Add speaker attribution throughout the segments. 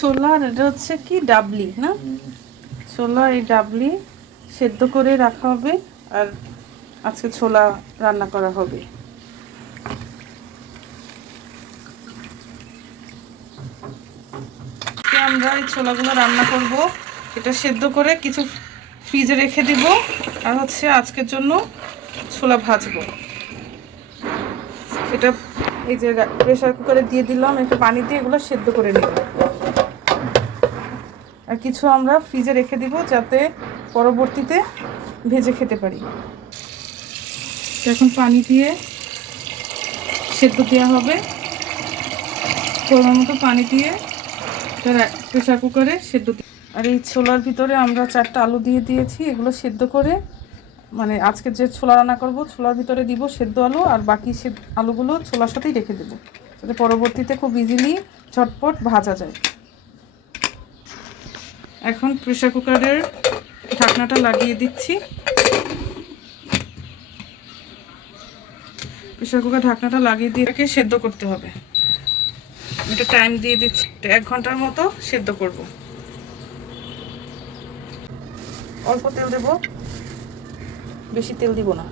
Speaker 1: ছোলা আর এটা হচ্ছে কি? ডাবলি, না? ছোলা এই ডাবলি সেদ্ধ করে রাখা হবে আর আজকে ছোলা রান্না করা হবে। আমরা এই ছোলাগুলো রান্না করব। এটা সেদ্ধ করে কিছু ফ্রিজে রেখে দিব আর হচ্ছে আজকের জন্য ছোলা ভাজবো। এটা এই যে প্রেসার কুকারে দিয়ে দিলাম, একটু পানি দিয়ে এগুলো সেদ্ধ করে নেব। আর কিছু আমরা ফ্রিজে রেখে দিব যাতে পরবর্তীতে ভেজে খেতে পারি। এখন পানি দিয়ে সেদ্ধ দেওয়া হবে। পরিমাণ মতো পানি দিয়ে প্রেসার কুকারে সেদ্ধ আর এই ছোলার ভিতরে আমরা চারটা আলু দিয়ে দিয়েছি, এগুলো সেদ্ধ করে মানে আজকে যে ছোলা রান্না করব, ছোলার ভিতরে দিব সেদ্ধ আলু আর বাকি সে আলুগুলো ছোলার সাথেই রেখে দেবো। যাতে পরবর্তীতে খুব ইজিলি ঝটপট ভাজা যায়। এখন প্রেসার কুকারের ঢাকনাটা লাগিয়ে দিচ্ছি। প্রেসার কুকার ঢাকনাটা লাগিয়ে দিয়ে এটাকে সেদ্ধ করতে হবে। এটা টাইম দিয়ে দিচ্ছি এক ঘণ্টার মতো সেদ্ধ করব। অল্প তেল দেব বেশি তেল দিব না।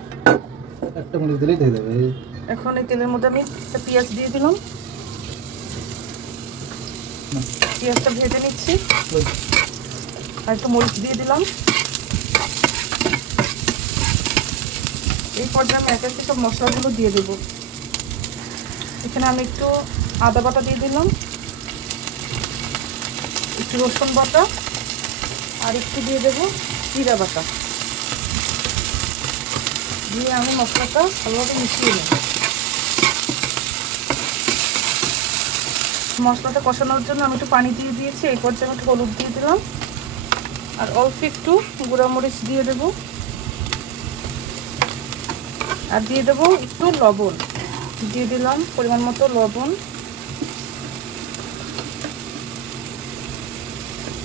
Speaker 2: একটা মরিচ দিলেই যাবে। এই
Speaker 1: এখন এই তেলের মধ্যে আমি একটা পেঁয়াজ দিয়ে দিলাম। পেঁয়াজটা ভেজে নিচ্ছি। আর একটু মরিচ দিয়ে দিলাম। এই পর্যায়ে আমি এক একে সব মশলাগুলো দিয়ে দেবো। এখানে আমি একটু আদা বাটা দিয়ে দিলাম। একটু রসুন বাটা আর একটু দিয়ে দেবো জিরা বাটা। দিয়ে আমি মশলাটা ভালোভাবে মিশিয়ে নেব। মশলাটা কষানোর জন্য আমি একটু পানি দিয়ে দিয়েছি। এই পর্যায়ে আমি একটু হলুদ দিয়ে দিলাম। আর অল্প একটু গুঁড়ামরিচ দিয়ে দেব। আর দিয়ে দেবো একটু লবণ। দিয়ে দিলাম পরিমাণ মতো লবণ।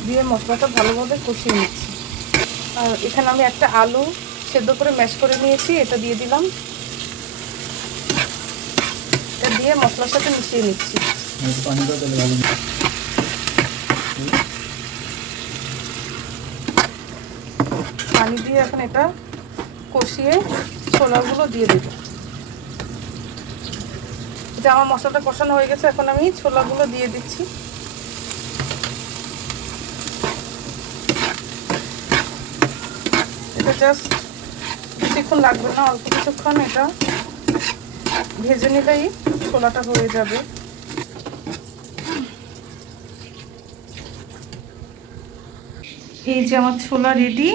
Speaker 1: দিয়ে মশলাটা ভালোভাবে কষিয়ে নিচ্ছি। আর এখানে আমি একটা আলু সেদ্ধ করে ম্যাশ করে নিয়েছি, এটা দিয়ে দিলাম। এটা দিয়ে মশলার সাথে মিশিয়ে নিচ্ছি
Speaker 2: একটু
Speaker 1: পানি দিয়ে এখন এটা কষিয়ে ছোলাগুলো দিয়ে দেবো। এটা আমার মশলাটা কষানো হয়ে গেছে, এখন আমি ছোলাগুলো দিয়ে দিচ্ছি। এটা জাস্ট বেশিক্ষণ লাগবে না, অল্প কিছুক্ষণ এটা ভেজে নিলেই ছোলাটা হয়ে যাবে। এই যে আমার ছোলা রেডি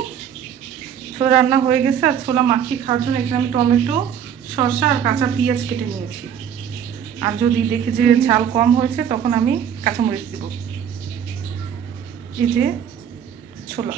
Speaker 1: ছোলা রান্না হয়ে গেছে আর ছোলা মাখিয়ে খাওয়ার জন্য এখানে আমি টমেটো, শসা আর কাঁচা পেঁয়াজ কেটে নিয়েছি। আর যদি দেখি যে ঝাল কম হয়েছে, তখন আমি কাঁচামরিচ দিব। এই যে ছোলা।